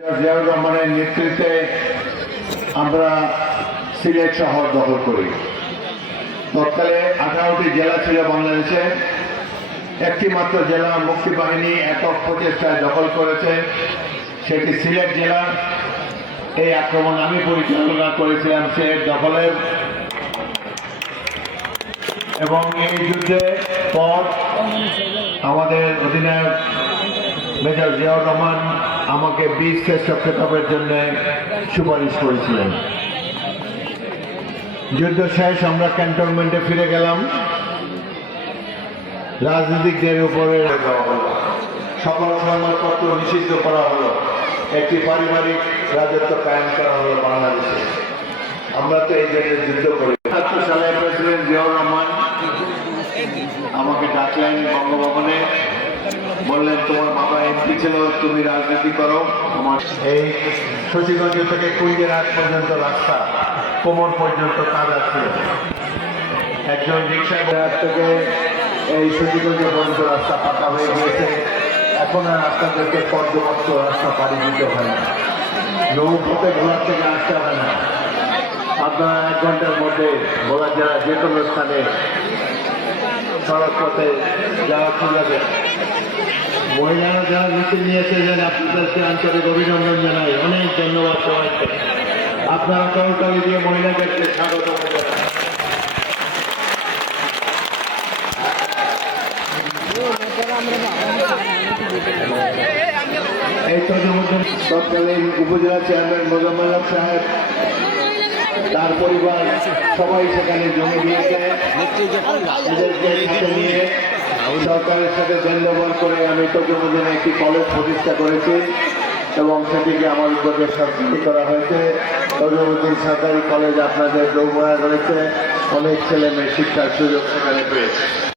রহমানের নেতৃত্বে আমরা সিলেট শহর দখল করি। তৎকালে আঠারোটি জেলা ছিল বাংলাদেশে। একটি মাত্র জেলা মুক্তি বাহিনী একক প্রচেষ্টায় দখল করেছে। সেটি সিলেট জেলা। এই আক্রমণ আমি পরিচালনা করেছিলাম সিলেট দখলের। এবং এই যুদ্ধে পর আমাদের অধিনায়ক মেজর জিয়াউর রহমান আমাকে বীর শ্রেষ্ঠ খেতাবের জন্য সুপারিশ করেছিলেন। যুদ্ধ শেষ, আমরা ক্যান্টনমেন্টে ফিরে গেলাম। রাজনীতিকদের উপরে সকল সংবাদপত্র নিষিদ্ধ করা হলো। একটি পারিবারিক রাজত্ব কায়েম করা হলো বাংলাদেশে। আমরা তো এই জন্য যুদ্ধ করি। একাত্তর সালে প্রেসিডেন্ট জিয়াউর রহমান আমাকে ডাকলেন বঙ্গভবনে। বললেন, তোমার বাবা এমপি ছিল, তুমি রাজনীতি করো। আমার এই শশীগঞ্জ থেকে আগ পর্যন্ত রাস্তা, কোমর পর্যন্ত কাদা ছিল একজন রিক্সা বিহার থেকে এই শশীগঞ্জ পর্যন্ত রাস্তা পাকা হয়ে গিয়েছে। এখন আর আপনাদেরকে পর্যবস্ত রাস্তা পাড়ি দিতে হয় না। নৌপথে ঘোরার থেকে আসতে হবে না। আপনারা এক ঘণ্টার মধ্যে ভোলা জেলা যে কোনো স্থানে সড়ক পথে যাওয়া যাবে মহিলারা যারা নীতি নিয়ে এসেছেন আপনাদেরকে আন্তরিক অভিনন্দন জানাই, অনেক ধন্যবাদ সবাইকে। আপনারা করতালি দিয়ে মহিলাদেরকে স্বাগত এই তদমুদ্দিন তৎকালীন উপজেলা চেয়ারম্যান মোজাম্মেল সাহেব, তার পরিবার সবাই সেখানে জমি দিয়েছে। এদেরকে সাথে নিয়ে সরকারের সাথে গণ্যবল করে আমি তদমুদ্দিনে একটি কলেজ প্রতিষ্ঠা করেছি এবং সেটিকে আমার উদ্যোগে সংস্কৃতি করা হয়েছে। তদমুদ্দিন সরকারি কলেজ আপনাদের দৌড়া রয়েছে অনেক ছেলে মেয়ে শিক্ষার সুযোগ সেখানে পেয়েছে।